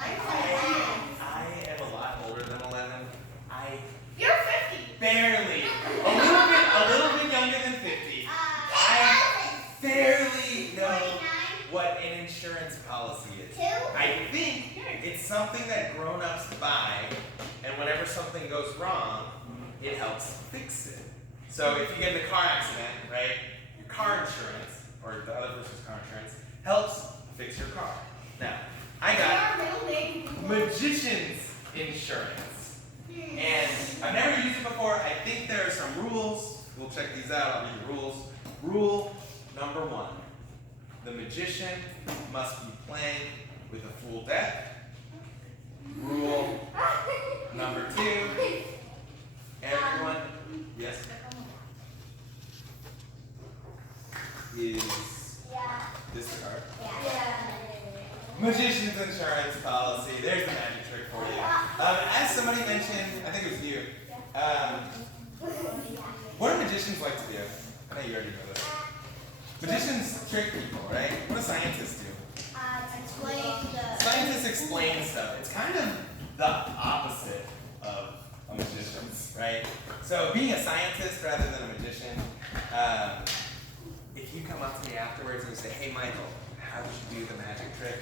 I am a lot older than 11. You're 50. Barely. A little bit younger than 50. I barely know what an insurance policy is. I think it's something that grown-ups buy, and whenever something goes wrong, it helps fix it. So if you get in a car accident, right, your car insurance, or the other person's car insurance, helps fix your car. Now, I got magician's insurance. And I've never used it before. I think there are some rules. We'll check these out. I'll read the rules. Rule number 1. The magician must be playing with a full deck. Rule number 2. Everyone, yes? Is this your card? Magician's insurance policy. There's the magic trick for you. As somebody mentioned, I think it was you. What do magicians like to do? I know you already know this. Magicians trick people, right? What do scientists do? Scientists explain stuff. It's kind of the opposite of a magician, right? So being a scientist rather than a magician, if you come up to me afterwards and you say, hey Michael, how did you do the magic trick?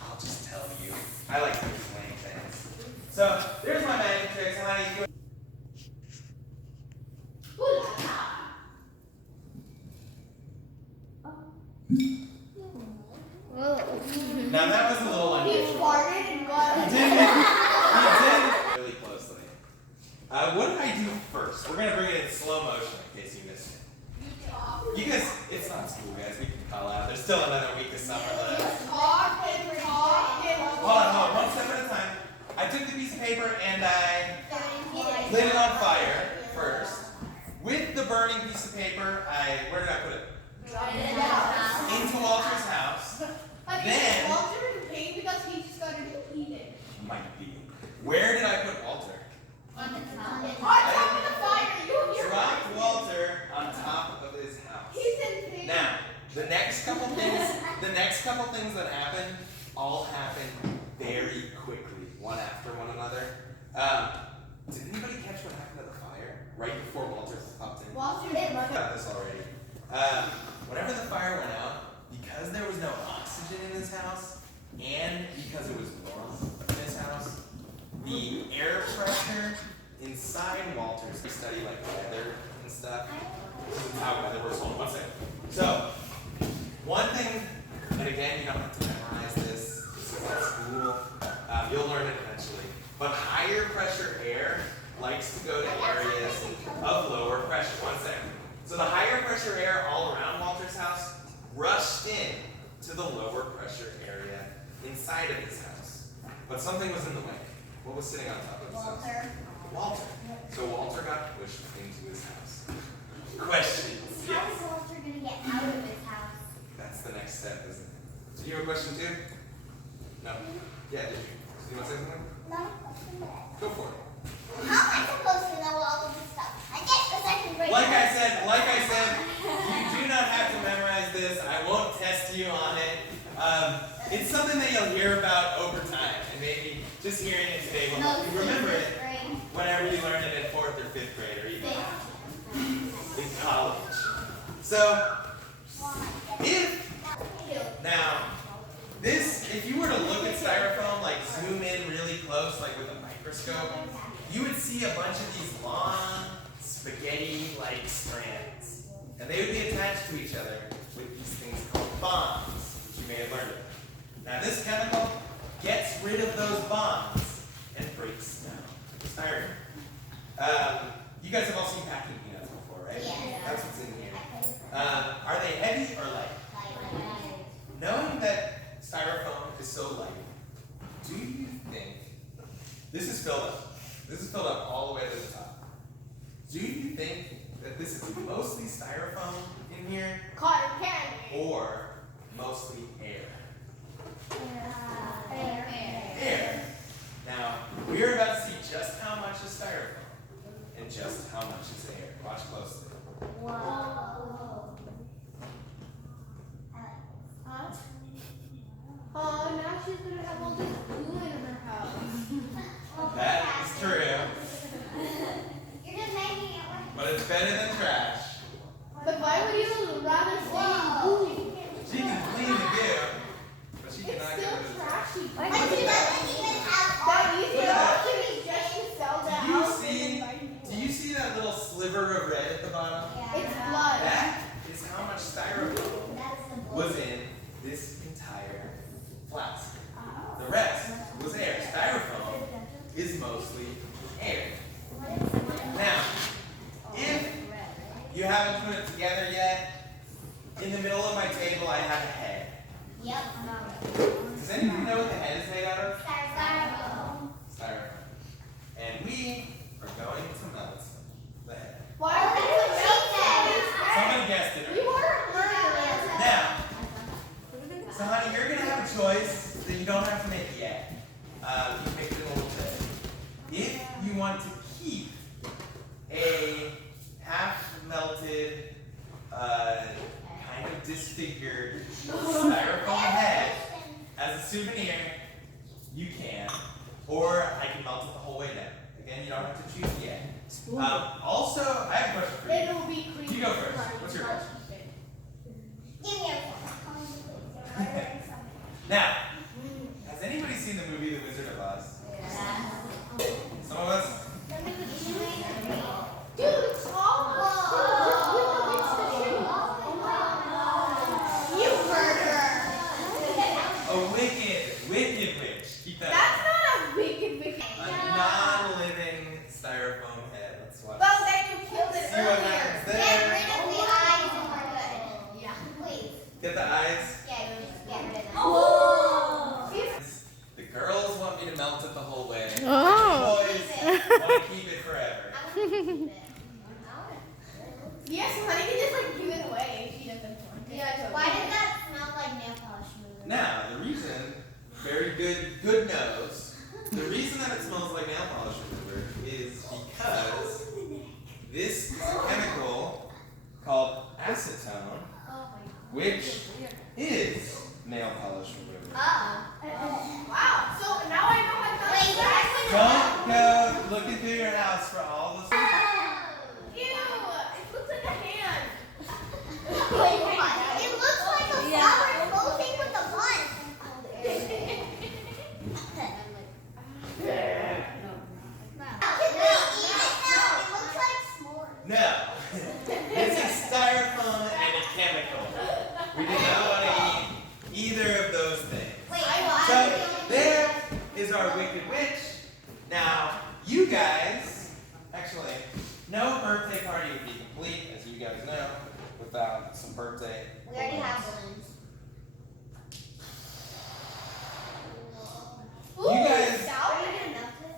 I'll just tell you. I like to explain things. So there's my magic tricks. How do you do it? Now that was a little unusual. He farted and got He did really closely. What did I do first? We're going to bring it in slow motion in case you missed it. You guys, it's not school, guys. We can call out. There's still another week of summer left. Hold on. One step at a time. I took the piece of paper and I lit it on fire first. With the burning piece of paper, where did I put it? Into Walter's house. Then, Walter in pain because he just got heated. might be. Where did I put Walter? On top of the fire. Dropped Walter on top of his house. He's in pain. Now, the next couple things that happen all happen very quickly, one after one another. Did anybody catch what happened to the fire right before Walter popped in? Walter I got this already. Whenever the fire went out, because there was no oxygen in his house, and because it was warm in his house, the air pressure inside Walter's, we study like weather and stuff. This is how weather works. Hold on one second. So, one thing, and again, you don't have to memorize this. This is at school. You'll learn it eventually. But higher pressure air likes to go to areas of lower pressure. One second. So the higher pressure air all around Walter's house rushed in to the lower pressure area inside of his house. But something was in the way. What was sitting on top of his house? Walter. So Walter got pushed into his house. Questions? How is Walter going to get out of his house? That's the next step, isn't it? So you have a question too? No? Yeah, did you? Do you want to say something? No. Go for it. How am I supposed to know all of this stuff? I guess the second grade. Like I said, you do not have to memorize this. I won't test you on it. It's something that you'll hear about over time, and maybe just hearing it today will help you remember it whenever you learn it in 4th or 5th grade or even in college. So, if you were to look at styrofoam, like zoom in really close, like with a microscope, you would see a bunch of these long, spaghetti-like strands. And they would be attached to each other with these things called bonds, which you may have learned of. Now this chemical gets rid of those bonds and breaks down the styrofoam. You guys have all seen packing peanuts before, right? Yeah. That's what's in here. Are they heavy or light? Knowing that styrofoam is so light, do you think, this is filled up all the way to the top. Do you think that this is mostly styrofoam in here Cotton candy. or mostly air? Air. Air. Now, we're about to see just how much is styrofoam and just how much is air. Watch closely. Whoa. Huh? Oh, now she's gonna have all this glue in Like, he doesn't even have That arms. easy option is just to sell that Do you house see? and then buy new Do you see that little sliver of red at the bottom? Yeah. It's blood. That is how much styrofoam That's the was bullshit. in this entire flask. The rest was air. Styrofoam is mostly air. Now, if you haven't put it together yet, in the middle of my table I have a head. Yep. Does anybody know what the head is made out of? Styrofoam. Styrofoam. And we are going to melt the head. Why are you Someone guessed it. You are a murderer. Now, Suhani, you're going to have a choice that you don't have to make yet. You can make it in a little bit. If you want to keep a half-melted, kind of disfigured styrofoam head as a souvenir, you can. Or I can melt it the whole way down. Again, you don't have to choose yet. Also, I have a question for you. It will be creepy. You go first. What's your question? Give me a phone. Now, has anybody seen the movie The Wizard of Oz? Some of us? Dude, it's awful. You murderer. A wicked witch. Keep that That's not a wicked. in mind. A non-living styrofoam head. Let's watch. Well, then you killed it See what earlier. happens Get there. rid of the eyes and we're good. Yeah. Please. Get the eyes. Yeah, you just get rid of them. The girls want me to melt it the whole way. Oh. The boys want to keep it forever. I'm gonna keep it. Yes, honey, can just like give it away if she doesn't want it. Yeah, Why did that smell like nail polish remover? Now, the reason, very good nose, the reason that it smells like nail polish remover is because this is a chemical called acetone, which is nail polish remover. Wow. So now I know how to Wait, Don't go looking through your house for all the stuff. Ew, it looks like a hand. Wait, what? It looks like a flower closing with a bun. Can we eat it now? It looks like s'mores. No. This is styrofoam and a chemical. We do not want to eat either of those things. Wait, So there is our wicked witch. Now, you guys, actually, no birthday party would be complete, as you guys know, without some birthday. We already have balloons.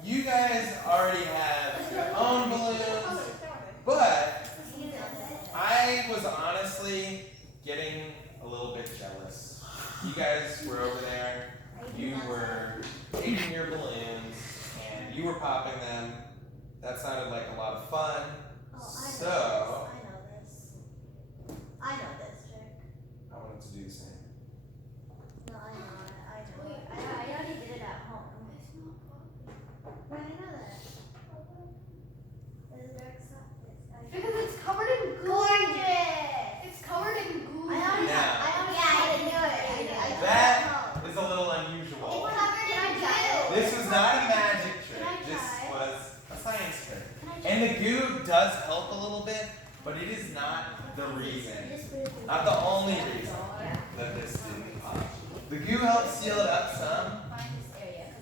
You guys already have your own balloons, but I was honestly getting a little bit jealous. You guys were over there, you were taking your balloons, and you were popping them. That sounded like a lot of fun. So, I know this trick. I wanted to do the same. No, I know it. I already did it at home. I know that. Because it's covered in goo. Gorgeous. It's covered in goo. I already Now, knew it. that is a little unusual. It's covered in goo. This was not a magic trick. Can I This try? was a science trick. And the goo does help a little bit, but it is not the reason, not the only reason that this didn't pop. The goo helps seal it up some.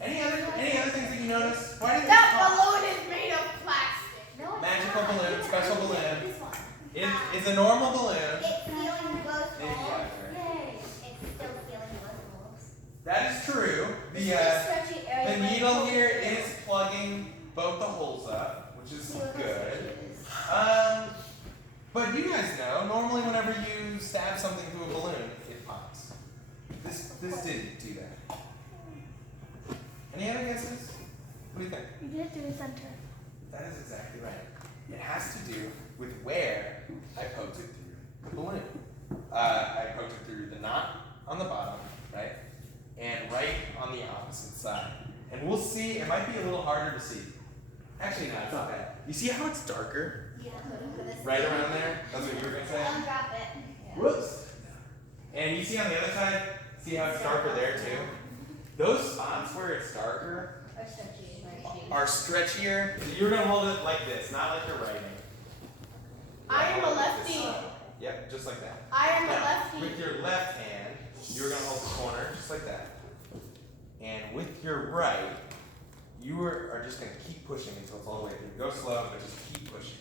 Any other things that you notice? Why did this That pop? balloon is made of plastic. Magical balloon, special balloon. It is a normal balloon. It's sealing both Yeah. holes. Yay. It's still sealing both holes. That is true. The needle here is plugging both the holes up, which is good. But you guys know, normally whenever you stab something through a balloon, it pops. This didn't do that. Any other guesses? What do you think? You did it through the center. That is exactly right. It has to do with where I poked it through the balloon. I poked it through the knot on the bottom, right? And right on the opposite side. And we'll see, it might be a little harder to see. Actually, no, it's not bad. You see how it's darker? Yeah. Right around there? That's what you were going to say? Undrop it. Whoops. And you see on the other side, see how it's darker there too? Those where it's darker Or stretchy. are stretchier. You're gonna hold it like this, not like you're writing. I am a Hold it lefty. this side. Yep, just like that. I am a Now, lefty. with your left hand, you're gonna hold the corner just like that. And with your right, you are just gonna keep pushing until it's all the way through. Go slow, but just keep pushing.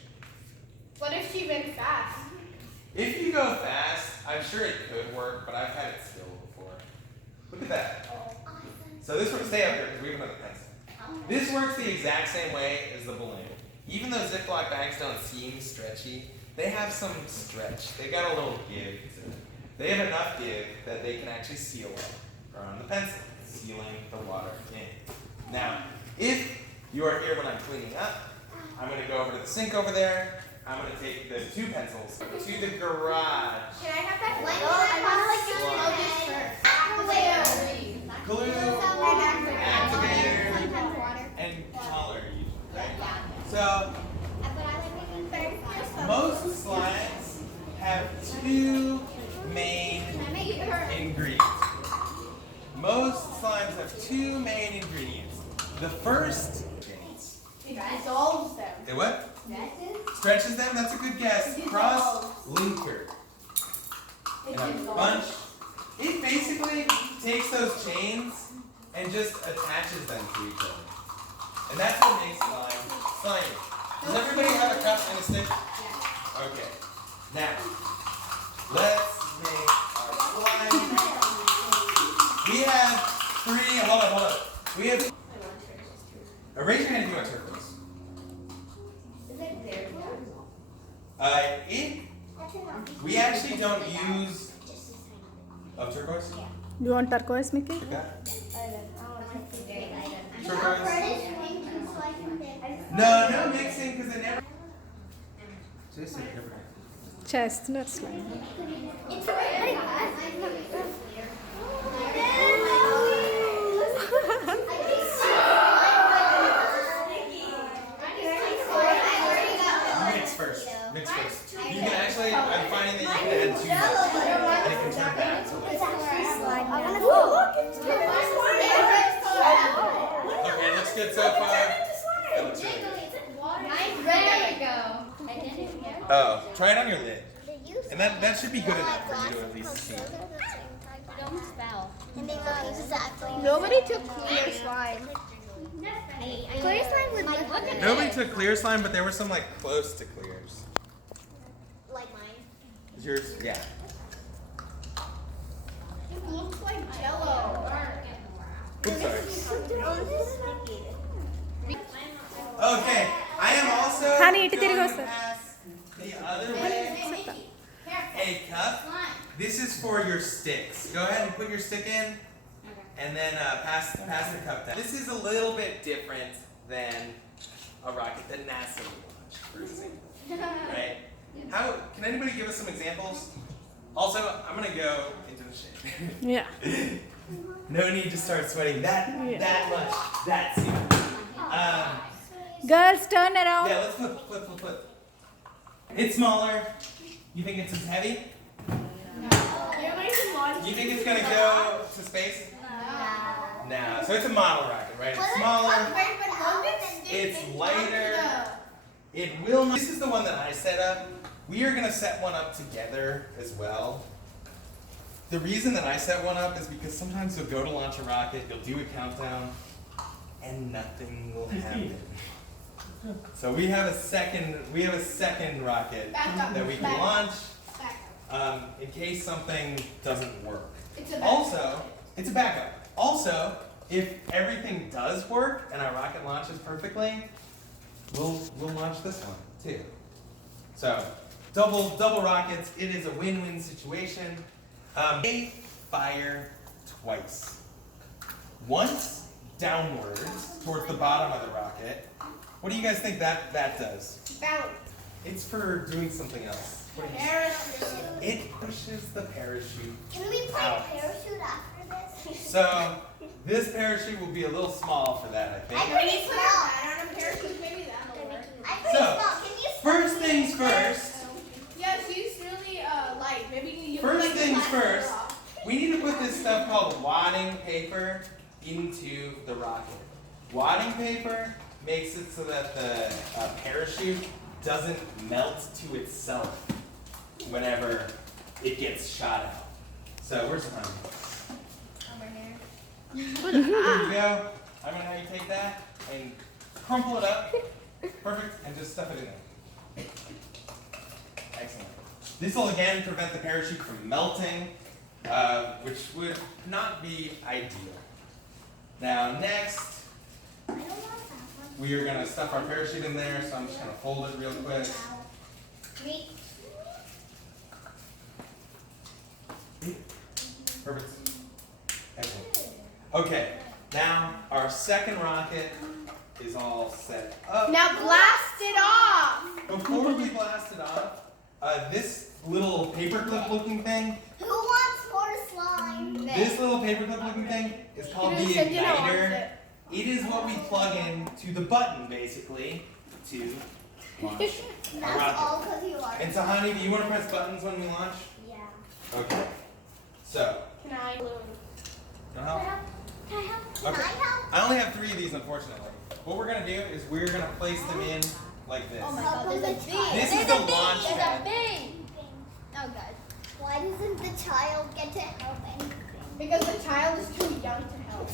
What if she went fast? If you go fast, I'm sure it could work, but I've had it still before. Look at that. So this one, stay up here because we have another pencil. This works the exact same way as the balloon. Even though Ziploc bags don't seem stretchy, they have some stretch. They got a little give to it. They have enough give that they can actually seal up around the pencil, sealing the water in. Now, if you are here when I'm cleaning up, I'm going to go over to the sink over there. I'm going to take the two pencils to the garage. Can I have that? When Glue, activator, and color usually, right? So, most slimes have two main ingredients. Most slimes have two main ingredients. The first It dissolves them. It what? Stretches them? That's a good guess. Cross linker. It And a dissolves. bunch. It basically takes those chains and just attaches them to each other. And that's what makes slime slimy. Does everybody have a cup and a stick? Okay. Now, let's make our slime. We have three. Hold on. We have. Raise your hand if you want turquoise. We actually don't use. Oh, turquoise? You want turquoise, Mickey? Okay. Turquoise. Turquoise? No mixing because it never. Just different. Chestnut slime. It's very Mix first. You can actually, I'm finding that you can add two and it can turn back. Okay, it looks good so far. It looks really good. There we go. Oh, try it on your lid. And that should be good enough for you to at least see. Nobody took clear slime. Clear slime would look good. Nobody took clear slime, but there were some like close to clears. Like mine. Is yours? Yeah. It looks like Jello. Oops, sorry. Okay, I am also Honey, going it to pass the other way a cup. This is for your sticks. Go ahead and put your stick in, and then pass the cup down. This is a little bit different than a rocket that NASA would launch, for example. Right? How can anybody give us some examples? Also, I'm gonna go into the shade. Yeah. No need to start sweating that much that soon. Girls, turn around. Yeah, let's flip. It's smaller. You think it's as heavy? You think it's gonna go to space? No. So it's a model rocket, right? It's smaller. It's lighter. It will not. This is the one that I set up. We are gonna set one up together as well. The reason that I set one up is because sometimes you'll go to launch a rocket, you'll do a countdown, and nothing will happen. So we have a second rocket that we can launch in case something doesn't work. Also, it's a backup. Also, if everything does work and our rocket launches perfectly, we'll launch this one too. So double rockets. It is a win-win situation. They fire twice. Once downwards towards the bottom of the rocket. What do you guys think that does? Bounce. It's for doing something else. What do you think? Parachute. It pushes the parachute. Can we play out. parachute after this? So this parachute will be a little small for that, I I think. pretty small. I don't know parachute. Maybe that'll work. I'm pretty So, small. Can you First things first. Yeah, she's really light. Maybe you. First like things plastic first. rock. We need to put this stuff called wadding paper into the rocket. Wadding paper makes it so that the parachute doesn't melt to itself whenever it gets shot out. So where's Suhani? Over here. There you go. I'm gonna have you take that and crumple it up. Perfect, and just stuff it in there. Excellent. This will again prevent the parachute from melting, which would not be ideal. Now next, I don't want that one. we are gonna stuff our parachute in there, so I'm just gonna fold it real quick. Me. Perfect. Excellent. Okay, now our second rocket is all set up. Now blast it off. Before we blast it off, this little paperclip looking thing, Who wants more slime? this little paperclip looking thing is called the igniter. It is what we plug in to the button basically to launch a That's rocket. all because you are. And Suhani, do you want to press buttons when we launch? Yeah. Okay. So, Can I balloon? no help? Can I help? Can Okay. I help? I only have 3 of these, unfortunately. What we're gonna do is we're gonna place them in like this. Oh my god, there's a bee. This is the launch There's pad. a bee. Oh god. Why doesn't the child get to help anything? Because the child is too young to help.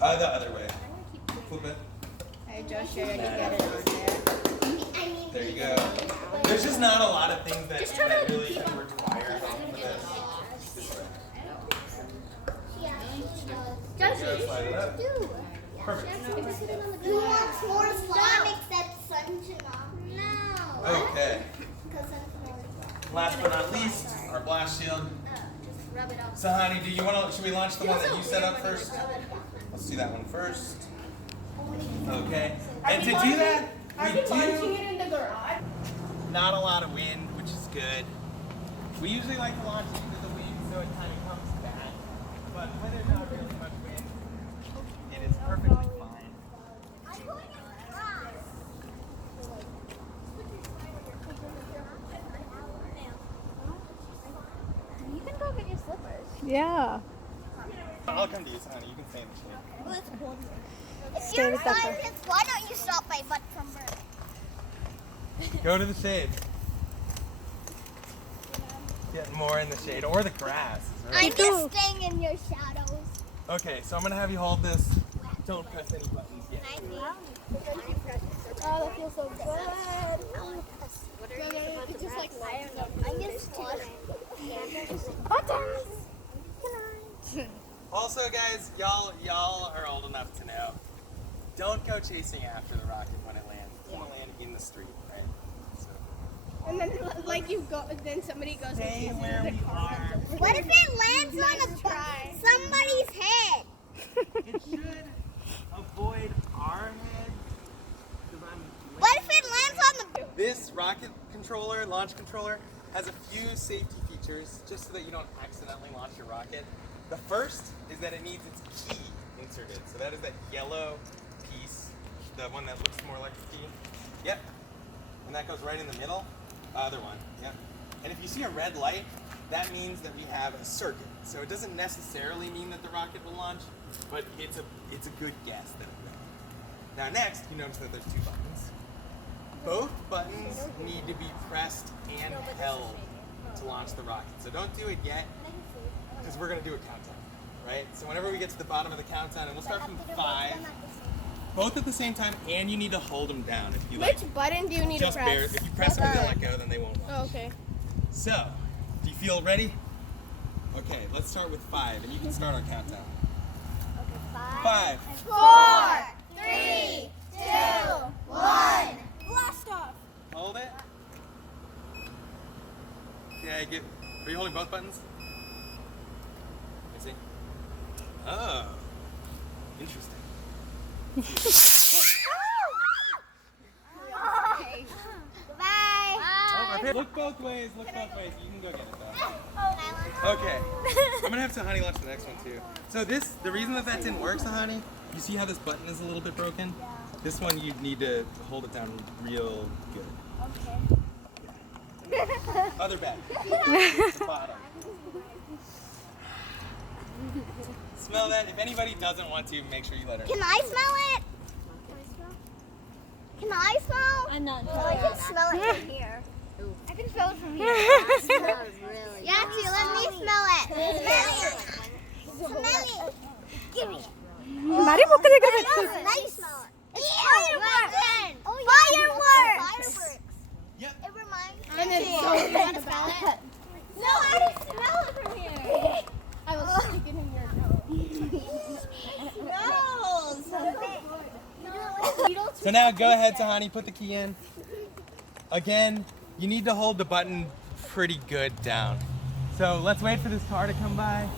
The other way. Flip it. Hey, Josh, you already get it on there. I need There you go. There's just not a lot of things that really require help for this. This way. Josh, You slide it up. do. Perfect. Who wants more slime except Sunshine? No. Okay. Because Sunshine. Last but not least, our blast shield. Just rub it off. Suhani, do you want to? Should we launch the one that you set up first? Let's do that one first. Okay. And to do that, we do it in the garage? not a lot of wind, which is good. We usually like to launch it into the wind so it kind of comes back. But when there's not really much wind, it is perfectly fine. I'm going in the garage. You can go get your slippers. Yeah. I'll come to you, Suhani. You can stay in the shade. Oh, it's cold. If Stay you're with that scientist, why don't you stop my butt from burning? Go to the shade. Get more in the shade or the grass. is really- I'm just staying in your shadows. Okay, so I'm gonna have you hold this. Don't press any buttons yet. Oh, that feels so good. What are you it's just like I don't know. I'm just buttons. Also, guys, y'all are old enough to know. Don't go chasing after the rocket when it lands. It's gonna land in the street, right? So And then like you go, then somebody goes. stay where we are. What if it lands on somebody's head? It should avoid our head. 'Cause What if it lands on the? This rocket controller, launch controller, has a few safety features just so that you don't accidentally launch your rocket. The first is that it needs its key inserted. So that is that yellow piece, the one that looks more like a key. Yep. And that goes right in the middle. Other one. Yep. And if you see a red light, that means that we have a circuit. So it doesn't necessarily mean that the rocket will launch, but it's a good guess that it will. Now next, you notice that there's 2 buttons. Both buttons need to be pressed and held to launch the rocket. So don't do it yet, because we're going to do a countdown, right? So whenever we get to the bottom of the countdown, and we'll start from 5, both at the same time, and you need to hold them down. If you like, Which button do you need just to bear, press? if you press them and let go, then they won't launch. Oh, okay. So, do you feel ready? Okay, let's start with 5, and you can start our countdown. 5. 4, 3, 2, 1. Blast off. Hold it. Yeah, are you holding both buttons? Let me see. Oh, interesting. Goodbye. Look both ways, You can go get it though. Okay. I'm gonna have Suhani launch the next one too. So the reason that didn't work, Suhani, you see how this button is a little bit broken? This one you need to hold it down real good. Other bed. The bottom. Smell that. If anybody doesn't want to, make sure you let her know. Can I smell it? Can I smell? I'm not Oh, I can smell it from here. I can smell it from here. really. Yaki, let me smell it. Smell it. Smell it. Give me it. Mari buka dia Now you smell it. It's fireworks. Oh, yeah. Fireworks. Yep. It reminds me. And then You want to smell it? No, I can smell it from here. I will stick it in your nose. So now go ahead, Suhani, put the key in. Again, you need to hold the button pretty good down. So let's wait for this car to come by.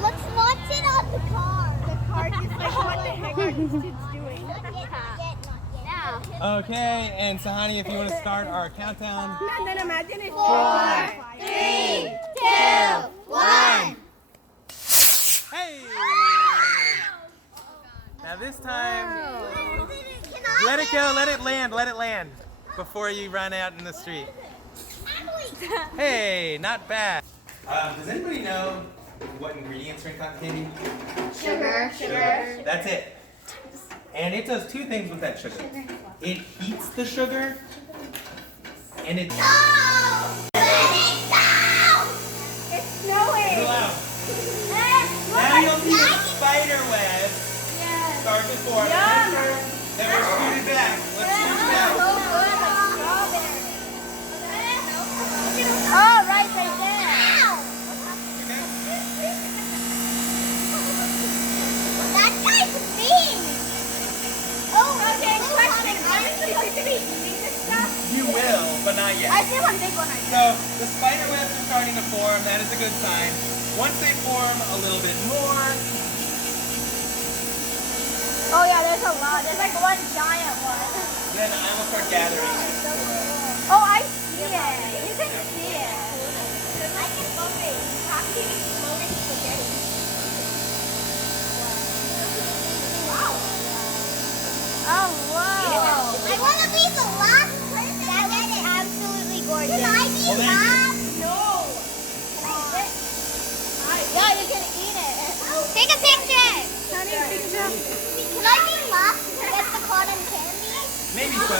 Let's watch it on the car. The car is like, what the heck are these kids doing? Not yet. Okay, and Suhani, if you want to start our countdown. And then imagine if 4, 3, 2, 1. Hey! Now this time, let it go, let it land before you run out in the street. Hey, not bad. Does anybody know what ingredients are in cotton candy? Sugar. That's it. And it does two things with that sugar. It heats the sugar, and it... No! Let it go! it's snowing. Loud. Now you'll see the spider web start to form. Then we're scooted back. Let's scoot it back. Oh, right there. That guy's mean. Oh, Okay, question. Are we supposed to be eating this stuff? You will, but not yet. I see one big one right So the spider webs are starting to form. That is a good sign. Once they form a little bit more, Oh yeah, there's a lot. There's like one giant one. then I will start gathering it. Oh, I see it. You can see it. I can floating. Talking floating spaghetti. Wow. Oh, wow. I want to be the last person. That is absolutely gorgeous. Can I be Well, then- last? No. Can I eat it? Yeah, you can eat it. Take a picture. Honey, picture. Can I be last to get the cotton candy? Maybe so.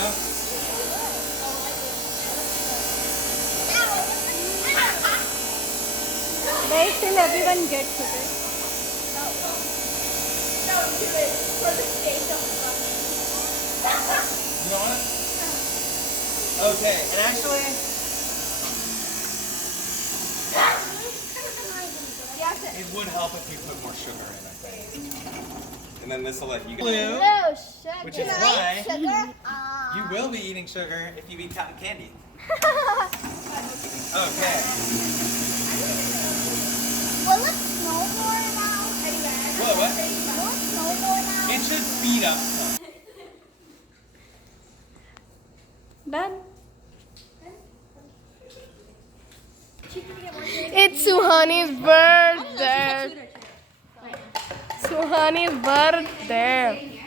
Wait till everyone gets it. Don't do it for the sake of You want it? Okay, and actually, it would help if you put more sugar in, I think. And then this will let you go. Blue, No sugar. which is Can I why eat sugar? you will be eating sugar if you eat cotton candy. Okay. Will it snow more now? Whoa, what? Will it snow more now? It should speed up some. Done. It's Suhani's birthday. Suhani's birthday.